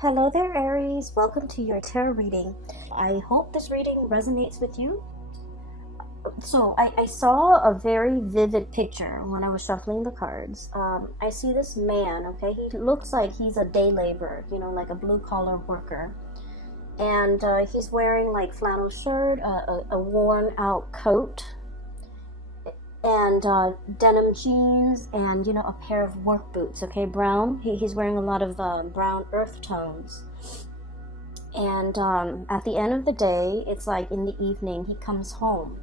Hello there, Aries. Welcome to your tarot reading. I hope this reading resonates with you. So, I saw a very vivid picture when I was shuffling the cards. I see this man, okay? He looks like he's a day laborer, like a blue-collar worker. And he's wearing like flannel shirt, a worn-out coat, and denim jeans, and a pair of work boots, okay, brown. He's wearing a lot of brown earth tones. And at the end of the day, it's like in the evening, he comes home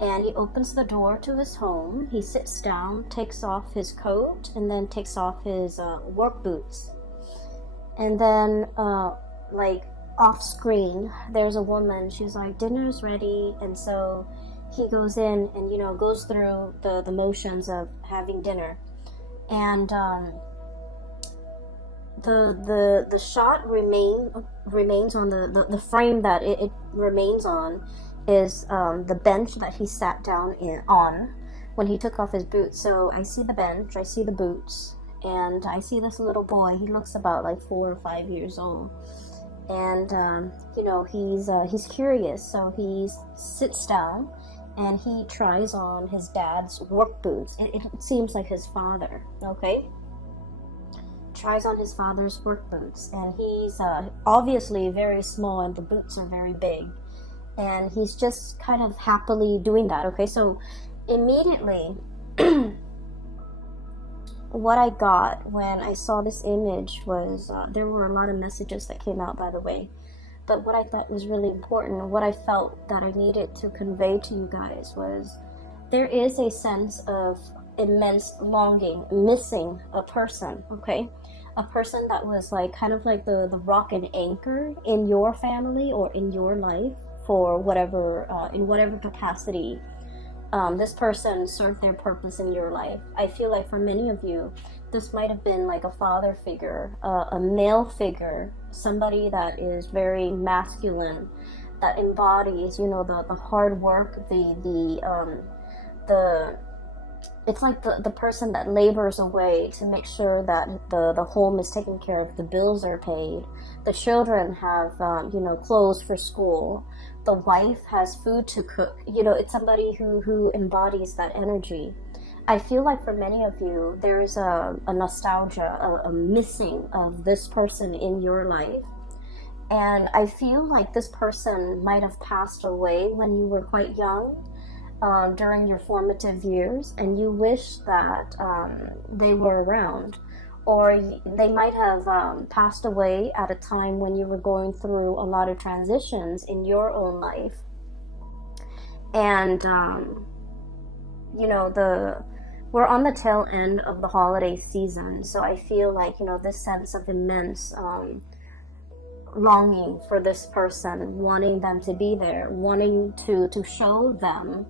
and he opens the door to his home. He sits down, takes off his coat, and then takes off his work boots. And then like off screen, there's a woman. She's like, dinner's ready. And so he goes in and goes through the motions of having dinner. And the shot remains on the frame that it remains on is the bench that he sat down on when he took off his boots. So I see the bench, I see the boots, and I see this little boy. He looks about like 4 or 5 years old. And he's curious, so he sits down and he tries on his dad's work boots. It seems like his father, okay? Tries on his father's work boots, and he's obviously very small, and the boots are very big, and he's just kind of happily doing that, okay? So immediately what I got when I saw this image was there were a lot of messages that came out, by the way. But what I thought was really important, what I felt that I needed to convey to you guys, was there is a sense of immense longing, missing a person, okay? A person that was like kind of like the rock and anchor in your family or in your life for whatever, in whatever capacity this person served their purpose in your life. I feel like for many of you, this might have been like a father figure, a male figure, somebody that is very masculine, that embodies, the hard work, it's like the person that labors away to make sure that the home is taken care of, the bills are paid, the children have, clothes for school, the wife has food to cook. It's somebody who embodies that energy. I feel like for many of you, there is a nostalgia, a missing of this person in your life. And I feel like this person might have passed away when you were quite young, during your formative years, and you wish that they were around. Or they might have passed away at a time when you were going through a lot of transitions in your own life. And, we're on the tail end of the holiday season, so I feel like, this sense of immense longing for this person, wanting them to be there, wanting to show them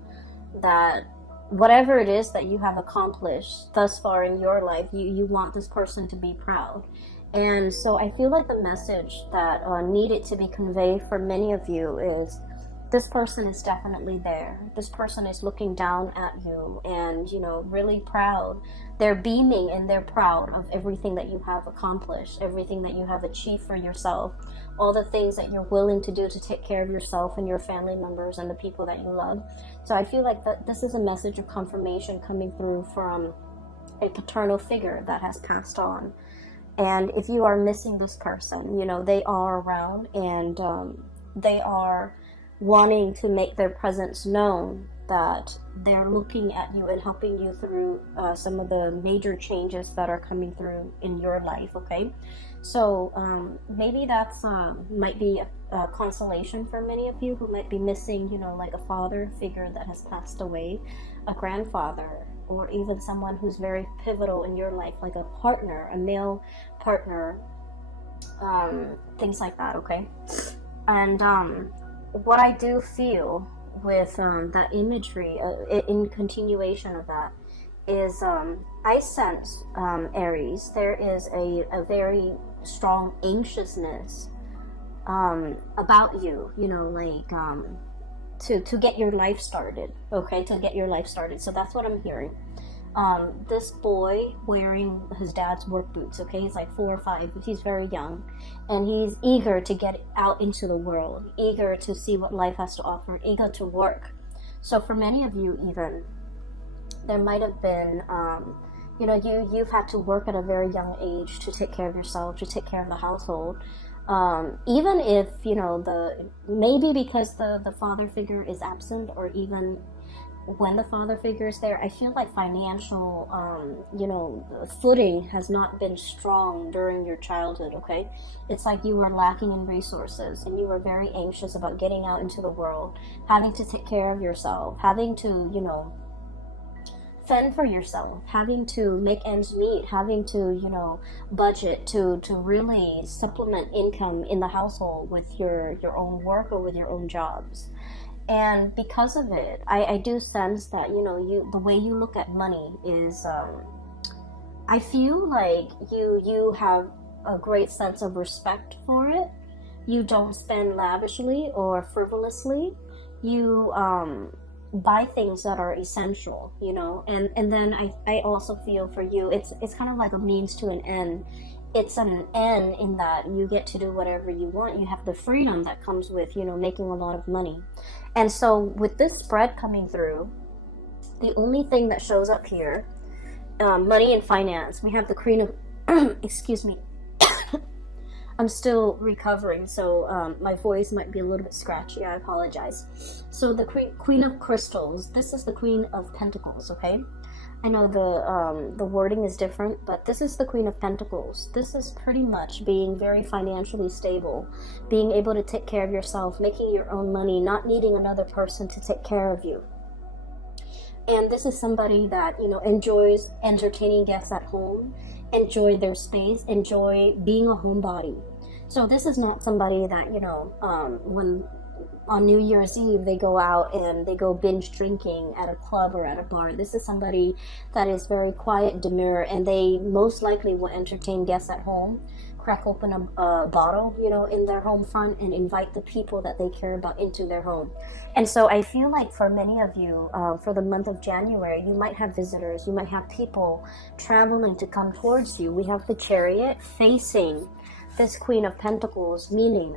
that whatever it is that you have accomplished thus far in your life, you want this person to be proud. And so I feel like the message that needed to be conveyed for many of you is this person is definitely there. This person is looking down at you and, really proud. They're beaming and they're proud of everything that you have accomplished, everything that you have achieved for yourself, all the things that you're willing to do to take care of yourself and your family members and the people that you love. So I feel like this is a message of confirmation coming through from a paternal figure that has passed on. And if you are missing this person, they are around, and they are wanting to make their presence known, that they're looking at you and helping you through some of the major changes that are coming through in your life, okay? So maybe that's might be a consolation for many of you who might be missing, like a father figure that has passed away, a grandfather, or even someone who's very pivotal in your life, like a partner, a male partner, things like that, okay? And what I do feel with that imagery, in continuation of that, is I sense, Aries, there is a very strong anxiousness about you, to get your life started, okay? To get your life started. So that's what I'm hearing. This boy wearing his dad's work boots, okay? He's like 4 or 5, he's very young, and he's eager to get out into the world, eager to see what life has to offer, eager to work. So for many of you, even, there might have been, you've had to work at a very young age to take care of yourself, to take care of the household. Even if, maybe because the father figure is absent, or even when the father figure is there, I feel like financial, footing has not been strong during your childhood, okay? It's like you were lacking in resources, and you were very anxious about getting out into the world, having to take care of yourself, having to, fend for yourself, having to make ends meet, having to, budget to really supplement income in the household with your own work or with your own jobs. And because of it, I do sense that, the way you look at money is, I feel like you have a great sense of respect for it. You don't spend lavishly or frivolously. You buy things that are essential, and then I also feel for you, it's kind of like a means to an end. It's an end in that you get to do whatever you want. You have the freedom that comes with, making a lot of money. And so with this spread coming through, the only thing that shows up here, money and finance, we have the Queen of, excuse me, I'm still recovering, so my voice might be a little bit scratchy. I apologize. So the Queen of Crystals, this is the Queen of Pentacles, okay? I know the wording is different, but this is the Queen of Pentacles. This is pretty much being very financially stable, being able to take care of yourself, making your own money, not needing another person to take care of you. And this is somebody that, enjoys entertaining guests at home, enjoy their space, enjoy being a homebody. So this is not somebody that, when on New Year's Eve they go out and they go binge drinking at a club or at a bar. This is somebody that is very quiet, demure, and they most likely will entertain guests at home, crack open a bottle, in their home front, and invite the people that they care about into their home. And so I feel like for many of you, for the month of January, you might have visitors, you might have people traveling to come towards you. We have the Chariot facing this Queen of Pentacles, meaning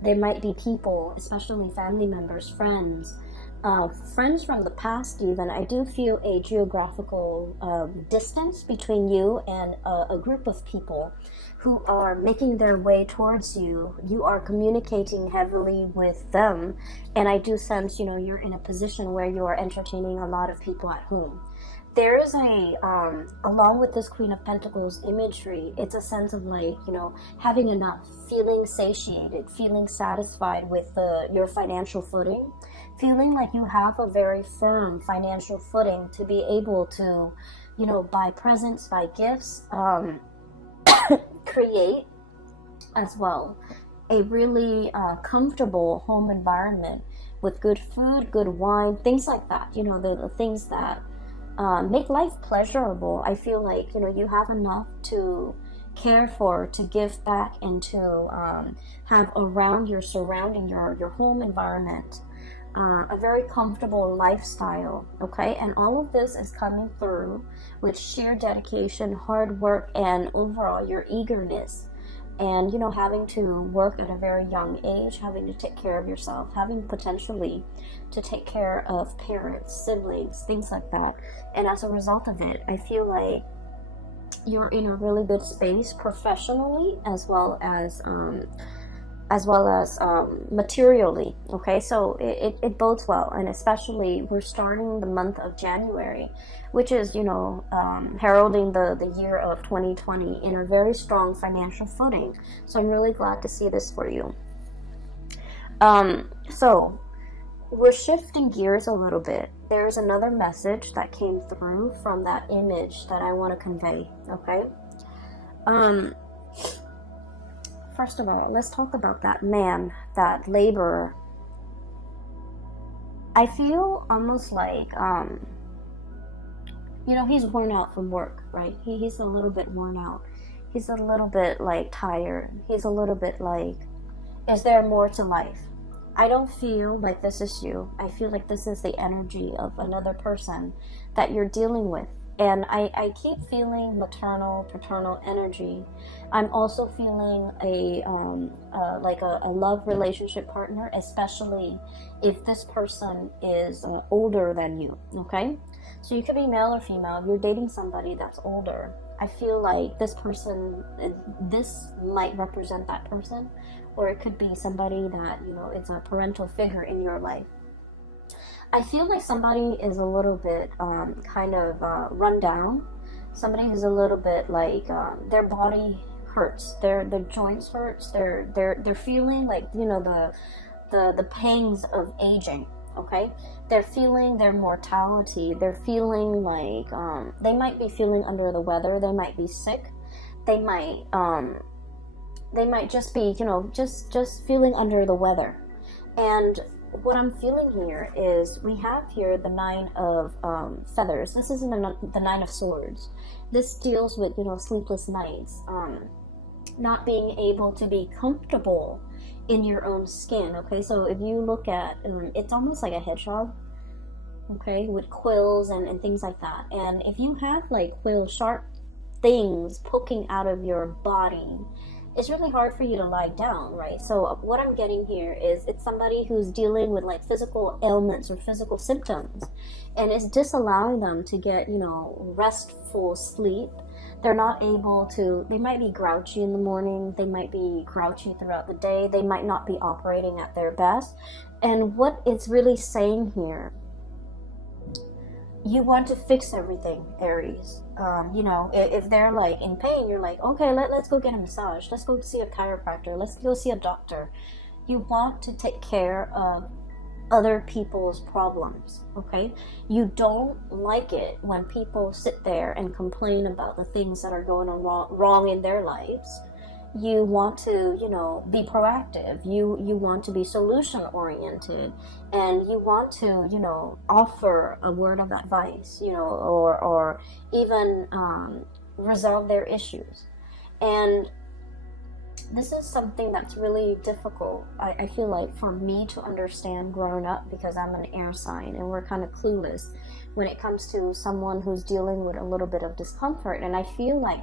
there might be people, especially family members, friends from the past even. I do feel a geographical distance between you and a group of people who are making their way towards you. You are communicating heavily with them, and I do sense, you're in a position where you are entertaining a lot of people at home. There is along with this Queen of Pentacles imagery, it's a sense of like, having enough, feeling satiated, feeling satisfied with your financial footing, feeling like you have a very firm financial footing to be able to, buy presents, buy gifts, create as well a really comfortable home environment with good food, good wine, things like that, the things that make life pleasurable. I feel like, you have enough to care for, to give back, and to have around your surrounding, your home environment, a very comfortable lifestyle, okay? And all of this is coming through with sheer dedication, hard work, and overall your eagerness. And, having to work at a very young age, having to take care of yourself, having potentially to take care of parents, siblings, things like that. And as a result of it, I feel like you're in a really good space professionally, as well as materially, okay? So it bodes well. And especially we're starting the month of January, which is, heralding the year of 2020 in a very strong financial footing. So I'm really glad to see this for you. So we're shifting gears a little bit. There's another message that came through from that image that I want to convey, okay? First of all, let's talk about that man, that laborer. I feel almost like, he's worn out from work, right? He's a little bit worn out. He's a little bit like tired. He's a little bit like, is there more to life? I don't feel like this is you. I feel like this is the energy of another person that you're dealing with. And I keep feeling maternal, paternal energy. I'm also feeling like a love relationship partner, especially if this person is older than you, okay? So you could be male or female. If you're dating somebody that's older, I feel like this might represent that person, or it could be somebody that, you know, it's a parental figure in your life. I feel like somebody is a little bit run down. Somebody is a little bit like their body hurts, their joints hurts. They're feeling like, you know, the pangs of aging. Okay, they're feeling their mortality. They're feeling like they might be feeling under the weather. They might be sick. They might just be, you know, just feeling under the weather. And what I'm feeling here is we have here the 9 of feathers. This isn't the 9 of swords. This deals with, you know, sleepless nights, not being able to be comfortable in your own skin. Okay, so if you look at it's almost like a hedgehog, okay, with quills and things like that. And if you have like quill sharp things poking out of your body, it's really hard for you to lie down, right? So what I'm getting here is it's somebody who's dealing with like physical ailments or physical symptoms, and it's disallowing them to get, you know, restful sleep. They're not able to, they might be grouchy in the morning, they might be grouchy throughout the day, they might not be operating at their best. And what it's really saying here, you want to fix everything, Aries. You know, if they're like in pain, you're like, okay, let's go get a massage. Let's go see a chiropractor. Let's go see a doctor. You want to take care of other people's problems, okay? You don't like it when people sit there and complain about the things that are going on wrong in their lives. You want to, you know, be proactive. You want to be solution oriented, and you want to, you know, offer a word of advice, you know, or even resolve their issues. And this is something that's really difficult, I feel like, for me to understand growing up, because I'm an air sign and we're kind of clueless when it comes to someone who's dealing with a little bit of discomfort. And I feel like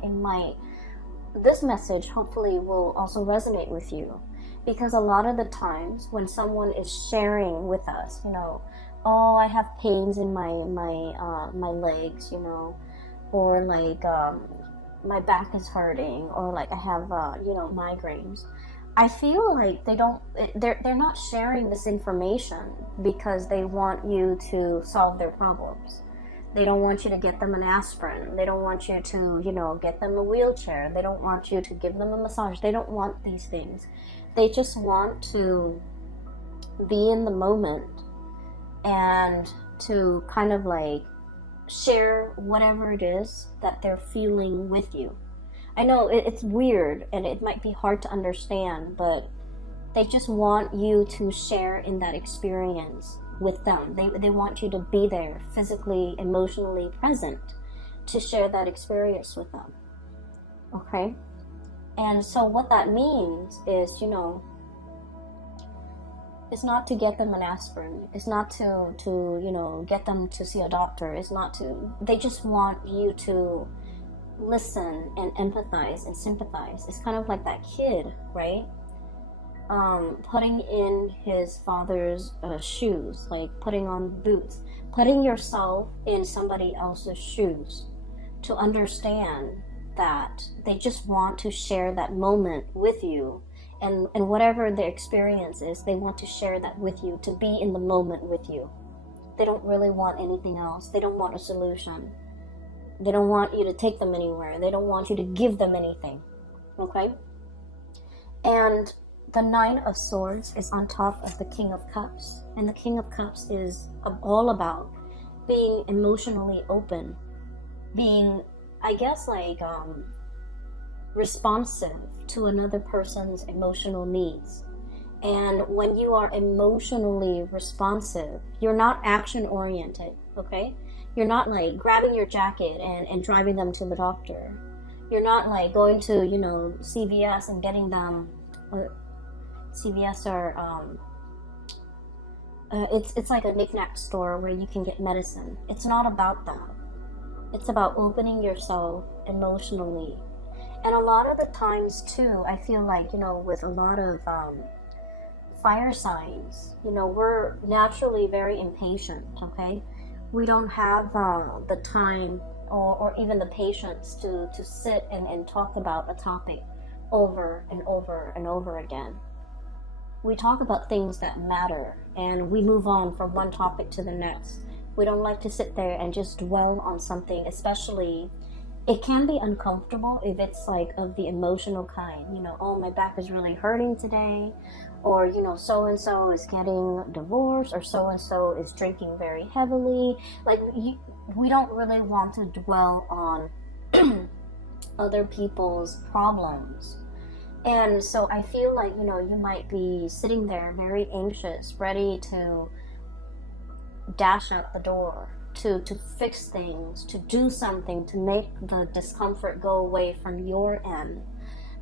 this message hopefully will also resonate with you, because a lot of the times when someone is sharing with us, you know, oh, I have pains in my legs, you know, or like my back is hurting, or like I have you know, migraines. I feel like they're not sharing this information because they want you to solve their problems. They don't want you to get them an aspirin. They don't want you to, you know, get them a wheelchair. They don't want you to give them a massage. They don't want these things. They just want to be in the moment and to kind of like share whatever it is that they're feeling with you. I know it's weird and it might be hard to understand, but they just want you to share in that experience with them. They want you to be there, physically, emotionally present, to share that experience with them. Okay? And so what that means is, you know, it's not to get them an aspirin. It's not to you know, get them to see a doctor. It's not to, they just want you to listen and empathize and sympathize. It's kind of like that kid, right? Putting in his father's shoes, like putting on boots, putting yourself in somebody else's shoes, to understand that they just want to share that moment with you, and whatever their experience is, they want to share that with you, to be in the moment with you. They don't really want anything else. They don't want a solution. They don't want you to take them anywhere. They don't want you to give them anything. Okay? And the 9 of Swords is on top of the King of Cups. And the King of Cups is all about being emotionally open. Being, I guess, like, responsive to another person's emotional needs. And when you are emotionally responsive, you're not action-oriented, okay? You're not, like, grabbing your jacket and driving them to the doctor. You're not, like, going to, you know, CVS and getting them... CVS or It's like a knickknack store where you can get medicine. It's not about that. It's about opening yourself emotionally. And a lot of the times too, I feel like, with a lot of fire signs, we're naturally very impatient, okay? We don't have the time or even the patience to sit and talk about a topic over and over and over again. We talk about things that matter and we move on from one topic to the next. We don't like to sit there and just dwell on something, especially it can be uncomfortable if it's like of the emotional kind. Oh, my back is really hurting today, or so and so is getting divorced, or so and so is drinking very heavily. Like we don't really want to dwell on other people's problems. And so I feel like you might be sitting there very anxious, ready to dash out the door, to fix things, to do something, to make the discomfort go away from your end.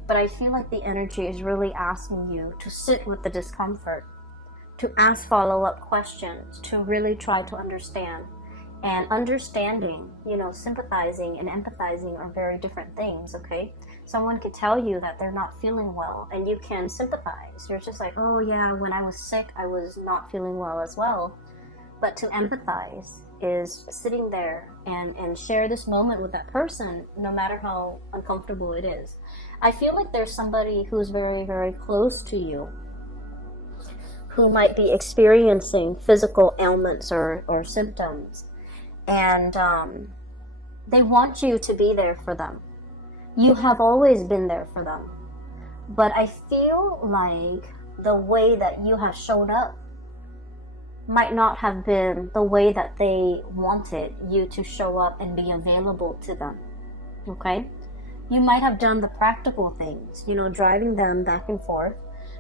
But I feel like the energy is really asking you to sit with the discomfort, to ask follow-up questions, to really try to understand. And understanding, sympathizing and empathizing are very different things, okay? Someone could tell you that they're not feeling well and you can sympathize. You're just like, oh yeah, when I was sick, I was not feeling well as well. But to empathize is sitting there and share this moment with that person, no matter how uncomfortable it is. I feel like there's somebody who's very, very close to you who might be experiencing physical ailments or symptoms. And they want you to be there for them. You have always been there for them. But I feel like the way that you have showed up might not have been the way that they wanted you to show up and be available to them. Okay? You might have done the practical things, driving them back and forth,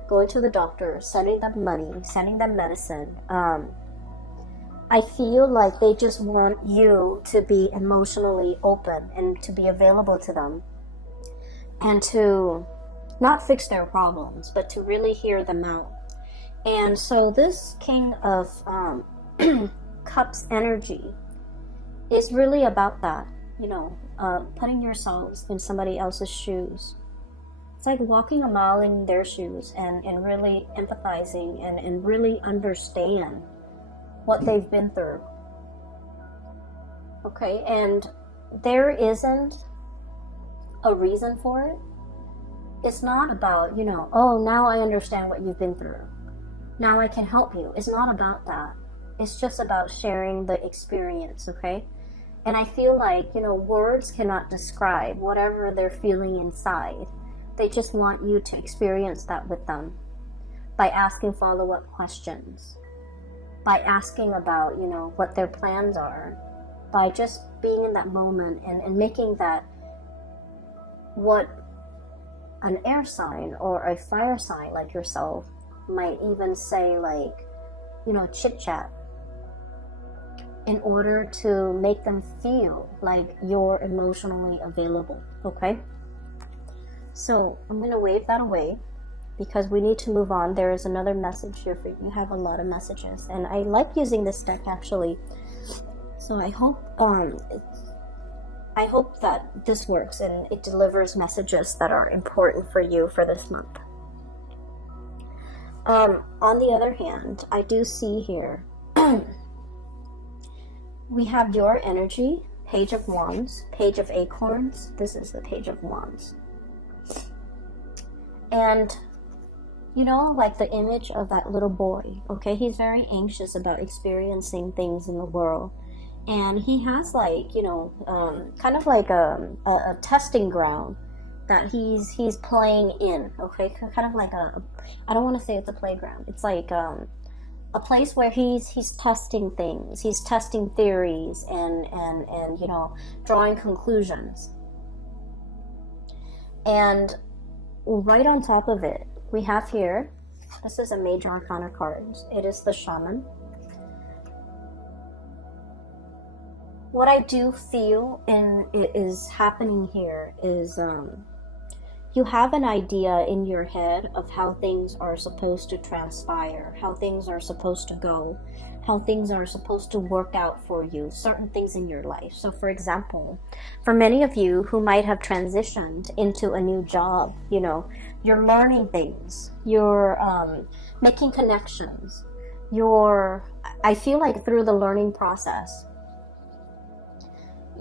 going to the doctor, sending them money, sending them medicine. I feel like they just want you to be emotionally open and to be available to them and to not fix their problems, but to really hear them out. And so this King of Cups energy is really about that, putting yourselves in somebody else's shoes. It's like walking a mile in their shoes and really empathizing and really understand what they've been through. Okay, and there isn't a reason for it. It's not about, oh, now I understand what you've been through. Now I can help you. It's not about that. It's just about sharing the experience, okay? And I feel like, words cannot describe whatever they're feeling inside. They just want you to experience that with them by asking follow-up questions, by asking about, what their plans are, by just being in that moment and making that what an air sign or a fire sign like yourself might even say, like, chit chat, in order to make them feel like you're emotionally available. Okay, so I'm going to wave that away because we need to move on. There is another message here for you. You have a lot of messages, and I like using this deck actually. So I hope that this works and it delivers messages that are important for you for this month. On the other hand, I do see here we have your energy, Page of Wands, Page of Acorns. This is the Page of Wands. And like the image of that little boy, okay? He's very anxious about experiencing things in the world. And he has like, kind of like a testing ground that he's playing in, okay? Kind of like I don't want to say it's a playground. It's like a place where he's testing things. He's testing theories and drawing conclusions. And right on top of it, we have here, this is a major arcana card. It is the Shaman. What I do feel is happening here is you have an idea in your head of how things are supposed to transpire, how things are supposed to go, how things are supposed to work out for you, certain things in your life. So for example, for many of you who might have transitioned into a new job, you know, you're learning things, you're making connections, I feel like through the learning process,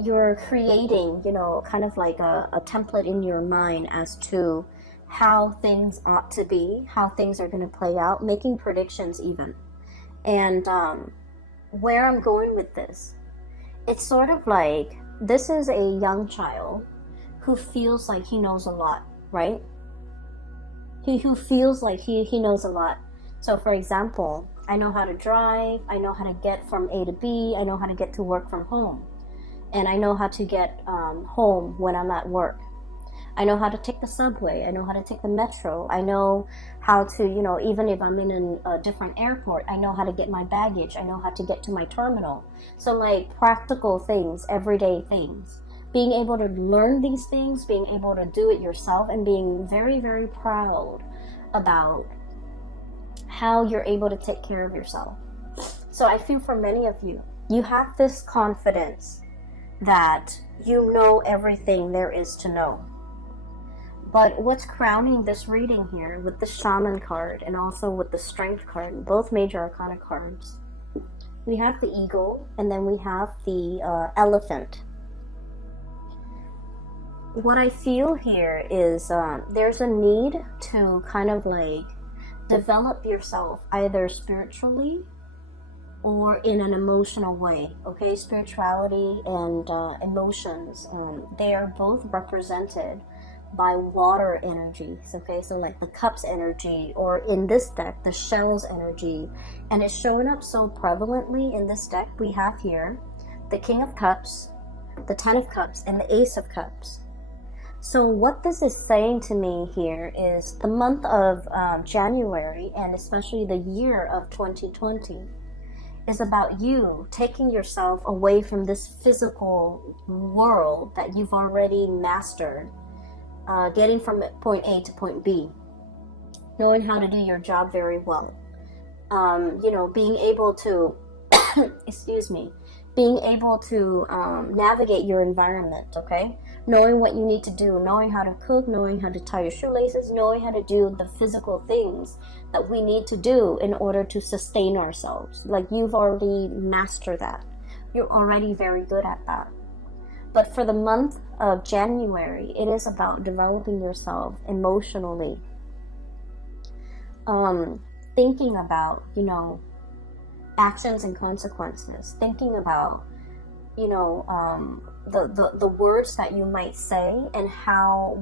you're creating, you know, kind of like a template in your mind as to how things ought to be, how things are going to play out, making predictions even. And where I'm going with this, it's sort of like this is a young child who feels like he knows a lot, right? Who feels like he knows a lot. So for example, I know how to drive, I know how to get from A to B, I know how to get to work from home. And I know how to get home when I'm at work. I know how to take the subway. I know how to take the metro. I know how to, you know, even if I'm in a different airport, I know how to get my baggage. I know how to get to my terminal. So like practical things, everyday things. Being able to learn these things, being able to do it yourself, and being very, very proud about how you're able to take care of yourself. So I feel for many of you, you have this confidence that you know everything there is to know. But what's crowning this reading here with the Shaman card and also with the Strength card, both major arcana cards, we have the Eagle and then we have the Elephant. What I feel here is there's a need to kind of like develop yourself either spiritually or in an emotional way, okay? Spirituality and emotions, they are both represented by water energies, okay? So like the Cups energy, or in this deck, the Shells energy. And it's showing up so prevalently in this deck. We have here the King of Cups, the Ten of Cups, and the Ace of Cups. So what this is saying to me here is the month of January, and especially the year of 2020, is about you taking yourself away from this physical world that you've already mastered, getting from point A to point B, knowing how to do your job very well, you know, being able to being able to navigate your environment, okay? Knowing what you need to do, knowing how to cook, knowing how to tie your shoelaces, knowing how to do the physical things that we need to do in order to sustain ourselves. Like you've already mastered that. You're already very good at that. But for the month of January, it is about developing yourself emotionally. Thinking about, you know, actions and consequences. Thinking about, you know, the words that you might say and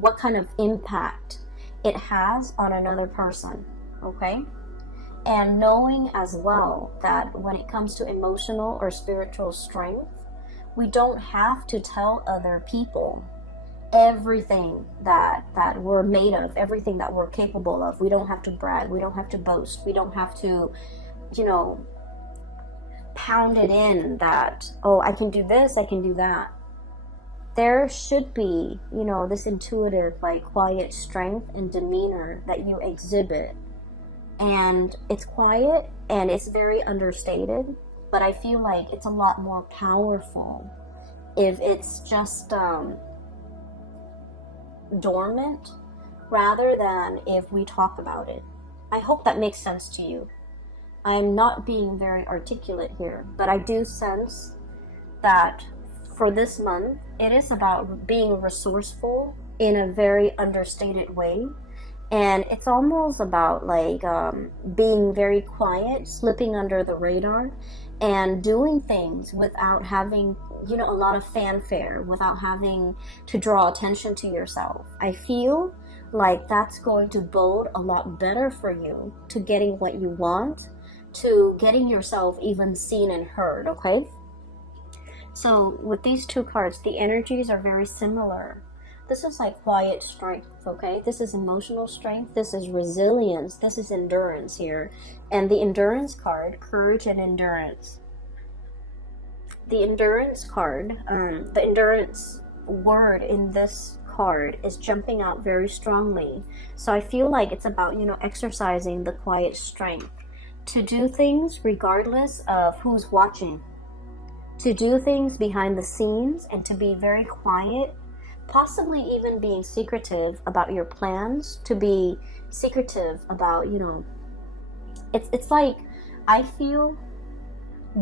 what kind of impact it has on another person, okay? And knowing as well that when it comes to emotional or spiritual strength, we don't have to tell other people everything that we're made of, everything that we're capable of. We don't have to brag, we don't have to boast, we don't have to, you know, pound it in that, oh, I can do this, I can do that. There should be, you know, this intuitive, like, quiet strength and demeanor that you exhibit. And it's quiet and it's very understated, but I feel like it's a lot more powerful if it's just dormant rather than if we talk about it. I hope that makes sense to you. I'm not being very articulate here, but I do sense that for this month, it is about being resourceful in a very understated way. And it's almost about like being very quiet, slipping under the radar, and doing things without having, you know, a lot of fanfare, without having to draw attention to yourself. I feel like that's going to bode a lot better for you to getting what you want, to getting yourself even seen and heard, okay? So with these two cards, the energies are very similar. This is like quiet strength, okay? This is emotional strength, this is resilience, this is endurance here. And the endurance card, courage and endurance. The endurance card, the endurance word in this card is jumping out very strongly. So I feel like it's about, you know, exercising the quiet strength to do things regardless of who's watching, to do things behind the scenes and to be very quiet, possibly even being secretive about your plans, to be secretive about, you know, it's like, I feel,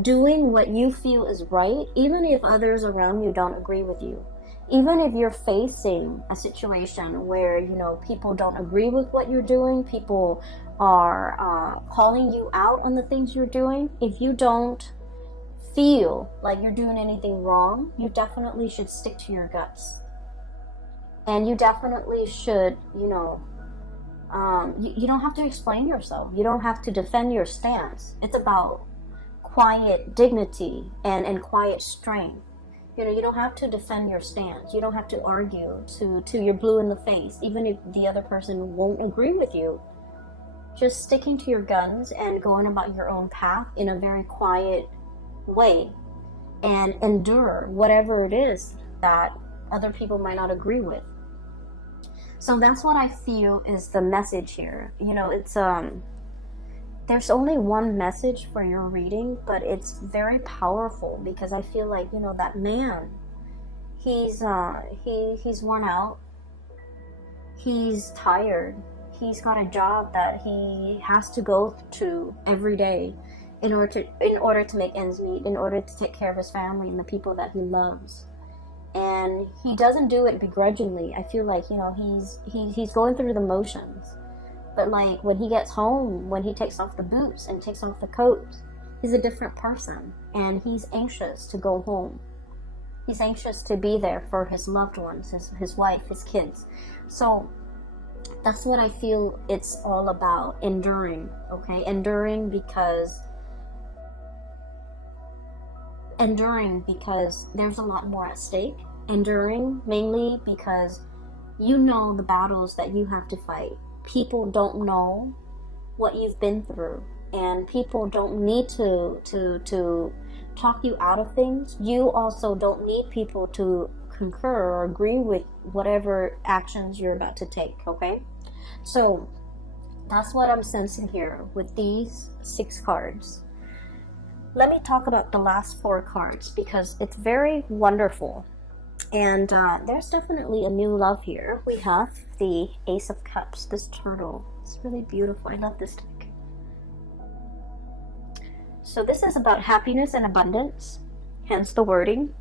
doing what you feel is right, even if others around you don't agree with you. Even if you're facing a situation where, you know, people don't agree with what you're doing, people are calling you out on the things you're doing, if you don't feel like you're doing anything wrong, you definitely should stick to your guts. And you definitely should, you know, you don't have to explain yourself. You don't have to defend your stance. It's about quiet dignity and quiet strength. You know, you don't have to defend your stance. You don't have to argue to you're blue in the face, even if the other person won't agree with you. Just sticking to your guns and going about your own path in a very quiet way, and endure whatever it is that other people might not agree with. So that's what I feel is the message here. You know, it's there's only one message for your reading, but it's very powerful, because I feel like, you know, that man, he's worn out, he's tired, he's got a job that he has to go to every day in order to make ends meet, in order to take care of his family and the people that he loves. And he doesn't do it begrudgingly. I feel like, you know, he's going through the motions. But like when he gets home, when he takes off the boots and takes off the coat, he's a different person, and he's anxious to go home. He's anxious to be there for his loved ones, his wife, his kids. So that's what I feel it's all about, enduring, okay? Enduring because there's a lot more at stake. Enduring mainly because you know the battles that you have to fight. People don't know what you've been through, and people don't need to talk you out of things. You also don't need people to concur or agree with whatever actions you're about to take, okay? So that's what I'm sensing here with these 6 cards. Let me talk about the last 4 cards, because it's very wonderful. And there's definitely a new love here. We have the Ace of Cups, this turtle. It's really beautiful. I love this deck. So this is about happiness and abundance, hence the wording.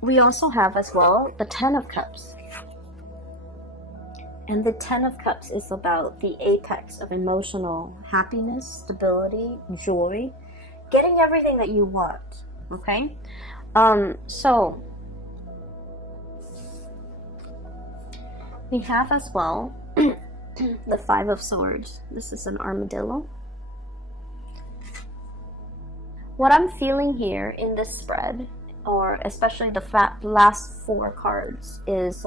We also have as well the 10 of Cups. And the 10 of Cups is about the apex of emotional happiness, stability, joy, getting everything that you want, okay? So we have as well the 5 of Swords. This is an armadillo. What I'm feeling here in this spread, or especially the last 4 cards, is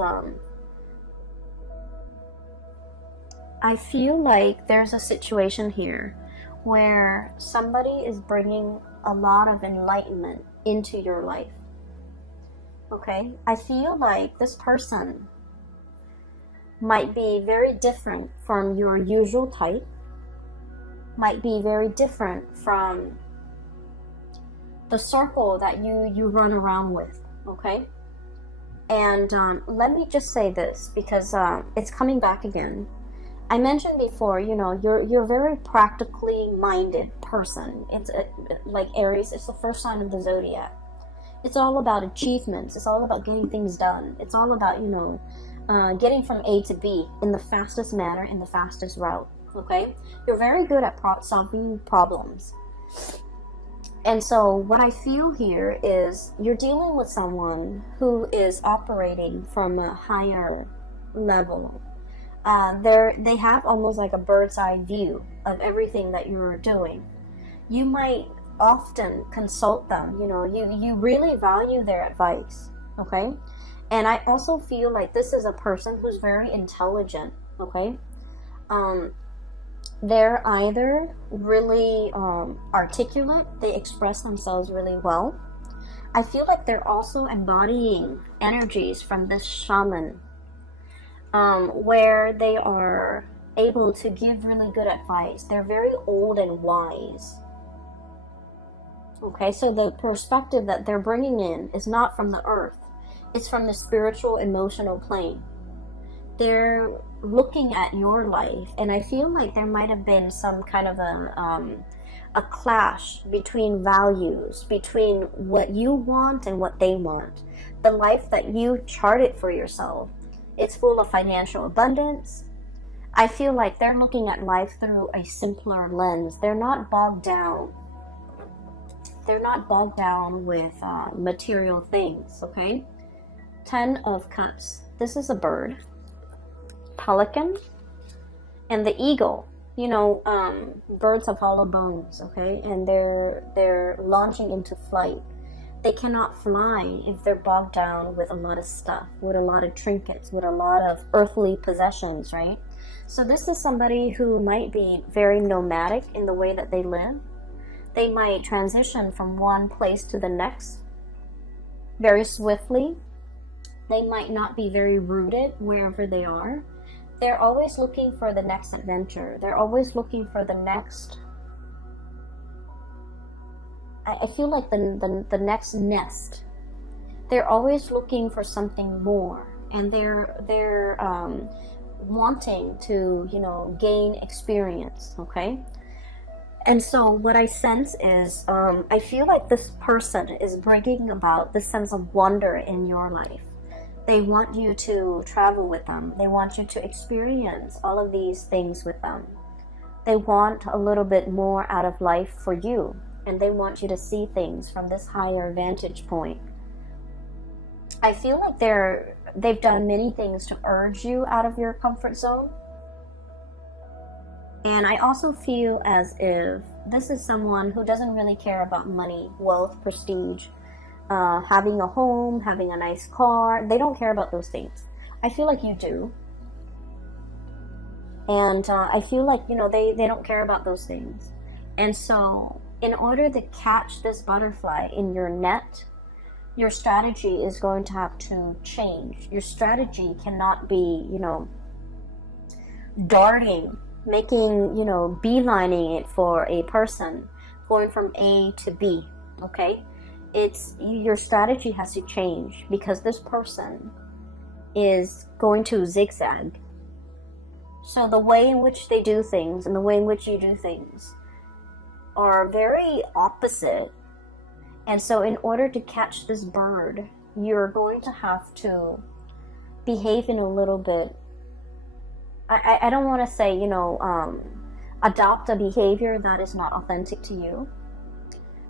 I feel like there's a situation here where somebody is bringing a lot of enlightenment into your life, okay? I feel like this person might be very different from your usual type, might be very different from the circle that you run around with, okay? And let me just say this, because it's coming back again. I mentioned before, you know, you're a very practically minded person. It's like Aries, it's the first sign of the zodiac. It's all about achievements. It's all about getting things done. It's all about, you know, getting from A to B in the fastest manner, in the fastest route, okay? You're very good at solving problems. And so what I feel here is you're dealing with someone who is operating from a higher level. They have almost like a bird's eye view of everything that you're doing. You might often consult them, you know, you really value their advice, okay? And I also feel like this is a person who's very intelligent, okay? They're either really articulate, they express themselves really well, I feel like they're also embodying energies from this shaman, where they are able to give really good advice. They're very old and wise. Okay, so the perspective that they're bringing in is not from the earth. It's from the spiritual, emotional plane. They're looking at your life, and I feel like there might have been some kind of a clash between values, between what you want and what they want. The life that you charted for yourself, it's full of financial abundance. I feel like they're looking at life through a simpler lens. They're not bogged down. They're not bogged down with material things, okay? 10 of Cups. This is a bird. Pelican. And the eagle. You know, birds have hollow bones, okay? And they're launching into flight. They cannot fly if they're bogged down with a lot of stuff, with a lot of trinkets, with a lot of earthly possessions, right? So this is somebody who might be very nomadic in the way that they live. They might transition from one place to the next very swiftly. They might not be very rooted wherever they are. They're always looking for the next adventure. They're always looking for the next... I feel like the next nest. They're always looking for something more. And they're wanting to, you know, gain experience, okay? And so what I sense is, I feel like this person is bringing about this sense of wonder in your life. They want you to travel with them. They want you to experience all of these things with them. They want a little bit more out of life for you. And they want you to see things from this higher vantage point. I feel like they've done many things to urge you out of your comfort zone. And I also feel as if this is someone who doesn't really care about money, wealth, prestige, having a home, having a nice car. They don't care about those things. I feel like you do. And I feel like, you know, they don't care about those things. And so in order to catch this butterfly in your net, your strategy is going to have to change. Your strategy cannot be, you know, darting, making, you know, beelining it for a person, going from A to B, okay? It's, your strategy has to change because this person is going to zigzag. So the way in which they do things and the way in which you do things are very opposite. And so in order to catch this bird, you're going to have to behave in a little bit, I don't want to say, you know, adopt a behavior that is not authentic to you.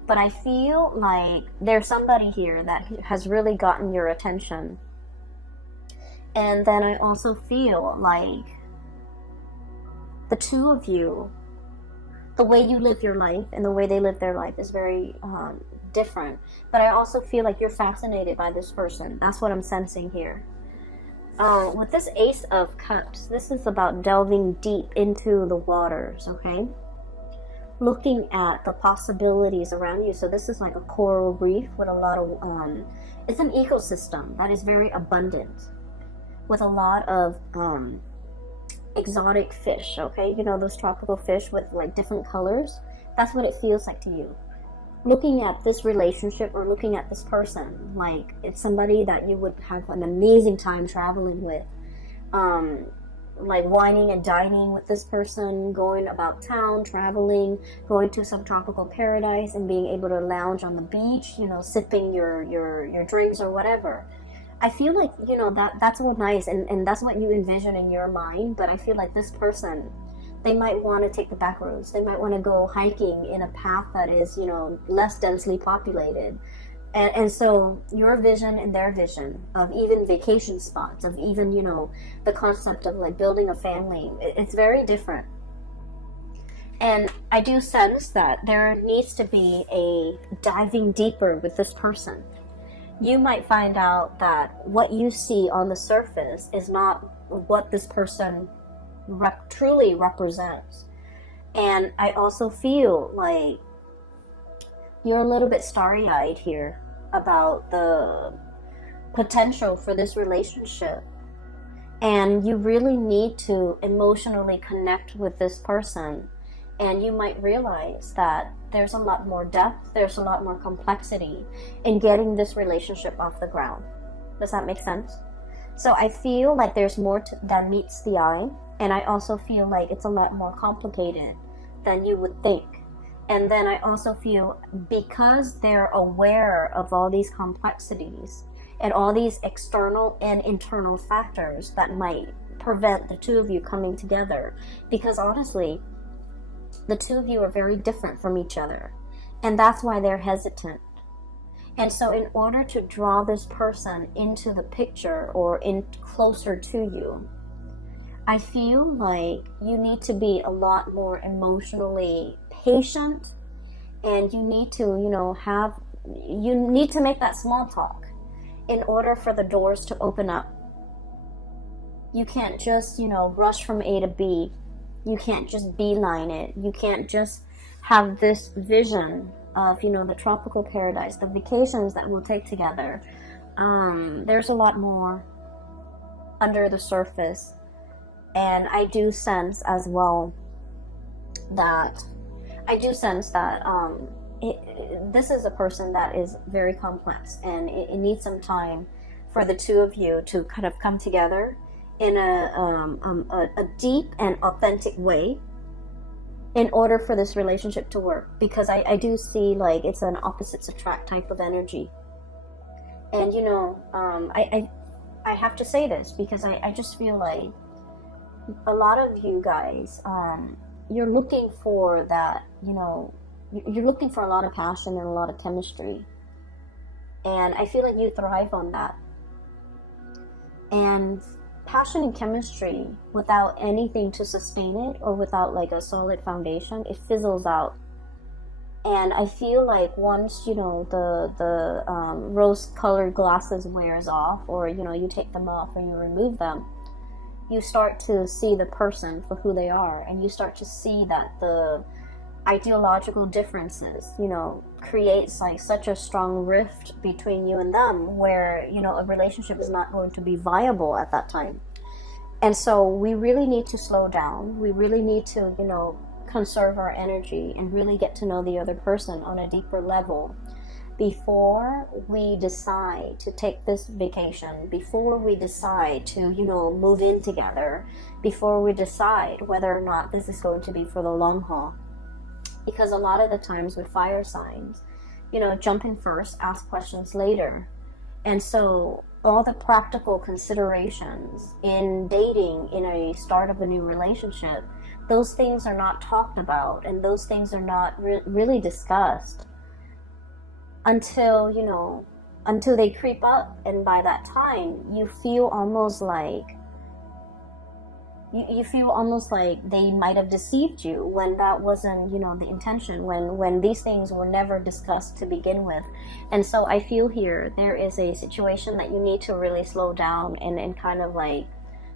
But I feel like there's somebody here that has really gotten your attention. And then I also feel like the two of you, the way you live your life and the way they live their life is very different. But I also feel like you're fascinated by this person. That's what I'm sensing here. With this Ace of Cups, this is about delving deep into the waters, okay? Looking at the possibilities around you. So this is like a coral reef with a lot of, it's an ecosystem that is very abundant with a lot of exotic fish, okay? You know, those tropical fish with like different colors. That's what it feels like to you. Looking at this relationship or looking at this person, like it's somebody that you would have an amazing time traveling with. Like wining and dining with this person, going about town, traveling, going to some tropical paradise and being able to lounge on the beach, you know, sipping your drinks or whatever. I feel like, you know, that's all nice and that's what you envision in your mind, but I feel like this person, they might want to take the back roads. They might want to go hiking in a path that is, you know, less densely populated. And so your vision and their vision of even vacation spots, of even, you know, the concept of like building a family, it's very different. And I do sense that there needs to be a diving deeper with this person. You might find out that what you see on the surface is not what this person truly represents. And I also feel like you're a little bit starry-eyed here. about the potential for this relationship. And you really need to emotionally connect with this person. And you might realize that there's a lot more depth, there's a lot more complexity in getting this relationship off the ground. Does that make sense? So I feel like there's more than meets the eye. And I also feel like it's a lot more complicated than you would think. And then I also feel because they're aware of all these complexities and all these external and internal factors that might prevent the two of you coming together. Because honestly, the two of you are very different from each other. And that's why they're hesitant. And so in order to draw this person into the picture or in closer to you, I feel like you need to be a lot more emotionally patient, and you need to, you need to make that small talk in order for the doors to open up. You can't just, rush from A to B. You can't just beeline it. You can't just have this vision of, the tropical paradise, the vacations that we'll take together. There's a lot more under the surface. And I do sense as well that this is a person that is very complex, and it needs some time for the two of you to kind of come together in a deep and authentic way in order for this relationship to work. Because I do see like it's an opposites attract type of energy. And I have to say this because I just feel like a lot of you guys, you're looking for that, you're looking for a lot of passion and a lot of chemistry. And I feel like you thrive on that. And passion and chemistry without anything to sustain it, or without like a solid foundation, it fizzles out. And I feel like once, the rose-colored glasses wears off, or, you take them off or you remove them, you start to see the person for who they are, and you start to see that the ideological differences, creates like such a strong rift between you and them, where, a relationship is not going to be viable at that time. And so we really need to slow down. We really need to, conserve our energy and really get to know the other person on a deeper level before we decide to take this vacation, before we decide to, move in together, before we decide whether or not this is going to be for the long haul. Because a lot of the times with fire signs, jump in first, ask questions later. And so all the practical considerations in dating, in a start of a new relationship, those things are not talked about, and those things are not really discussed until they creep up. And by that time you feel almost like they might have deceived you, when that wasn't the intention, when these things were never discussed to begin with. And so I feel here there is a situation that you need to really slow down and kind of like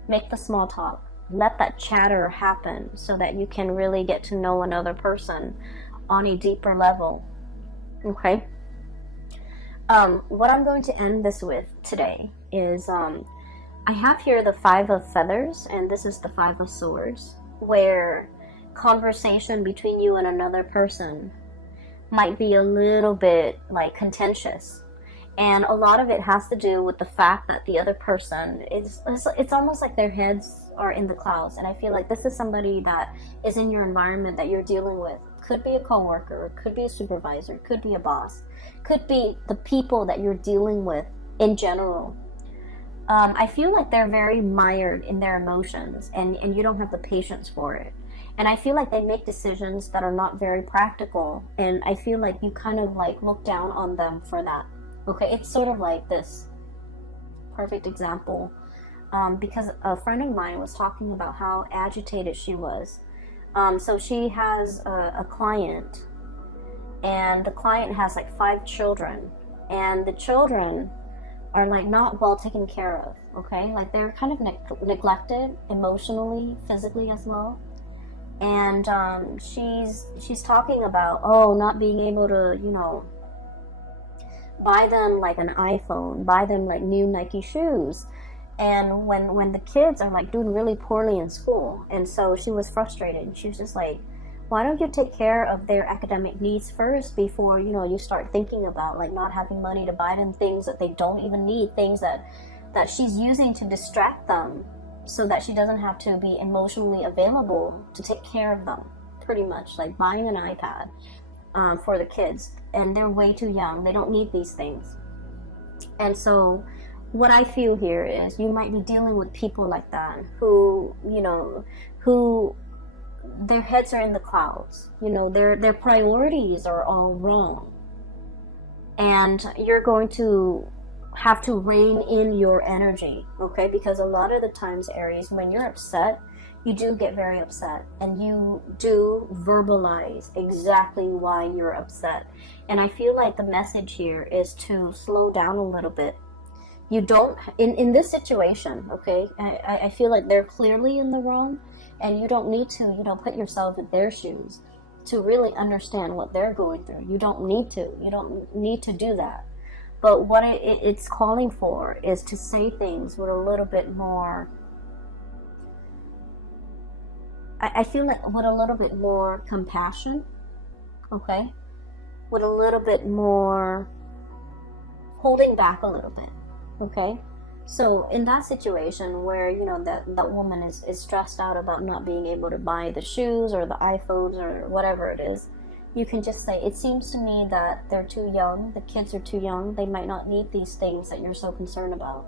make the small talk, let that chatter happen, so that you can really get to know another person on a deeper level. Okay. What I'm going to end this with today is, I have here the 5 of feathers, and this is the 5 of swords, where conversation between you and another person might be a little bit like contentious. And a lot of it has to do with the fact that the other person it's almost like their heads are in the clouds. And I feel like this is somebody that is in your environment that you're dealing with. Could be a coworker, could be a supervisor, could be a boss, could be the people that you're dealing with in general. I feel like they're very mired in their emotions, and you don't have the patience for it. And I feel like they make decisions that are not very practical, and I feel like you kind of like look down on them for that. Okay, it's sort of like this perfect example, because a friend of mine was talking about how agitated she was. So she has a client, and the client has like 5 children, and the children are like not well taken care of. Okay, like they're kind of neglected emotionally, physically as well. And she's talking about not being able to buy them like an iPhone, buy them like new Nike shoes. And when the kids are like doing really poorly in school, and so she was frustrated. She was just like, why don't you take care of their academic needs first before, you know, you start thinking about like not having money to buy them things that they don't even need, things that she's using to distract them so that she doesn't have to be emotionally available to take care of them. Pretty much like buying an iPad for the kids, and they're way too young. They don't need these things. And so what I feel here is you might be dealing with people like that who, you know, who their heads are in the clouds. You know, their priorities are all wrong. And you're going to have to rein in your energy, okay? Because a lot of the times, Aries, when you're upset, you do get very upset, and you do verbalize exactly why you're upset. And I feel like the message here is to slow down a little bit. You don't, in this situation, okay, I feel like they're clearly in the wrong, and you don't need to, you know, put yourself in their shoes to really understand what they're going through. You don't need to do that. But what it's calling for is to say things with a little bit more, I feel like with a little bit more compassion, okay? With a little bit more holding back a little bit, okay? So in that situation where, you know, that woman is stressed out about not being able to buy the shoes or the iPhones or whatever it is, you can just say, it seems to me that they're too young, the kids are too young, they might not need these things that you're so concerned about.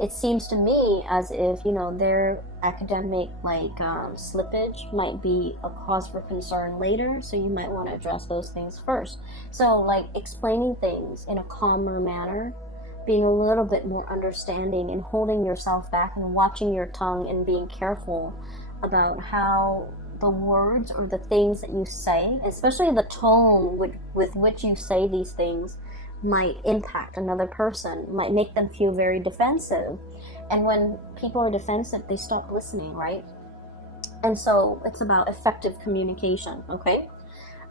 It seems to me as if, you know, their academic slippage might be a cause for concern later, so you might want to address those things first. So like explaining things in a calmer manner, being a little bit more understanding and holding yourself back and watching your tongue and being careful about how the words or the things that you say, especially the tone with which you say these things, might impact another person, might make them feel very defensive. And when people are defensive, they stop listening, right? And so it's about effective communication, okay?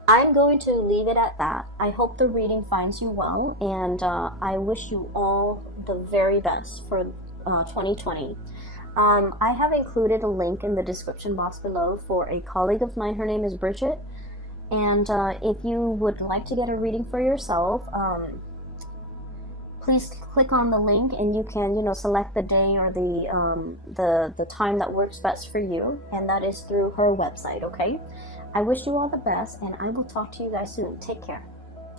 I'm going to leave it at that. I hope the reading finds you well, and I wish you all the very best for 2020. I have included a link in the description box below for a colleague of mine. Her name is Bridget. And if you would like to get a reading for yourself, please click on the link, and you can, you know, select the day or the time that works best for you, and that is through her website, okay? I wish you all the best, and I will talk to you guys soon. Take care.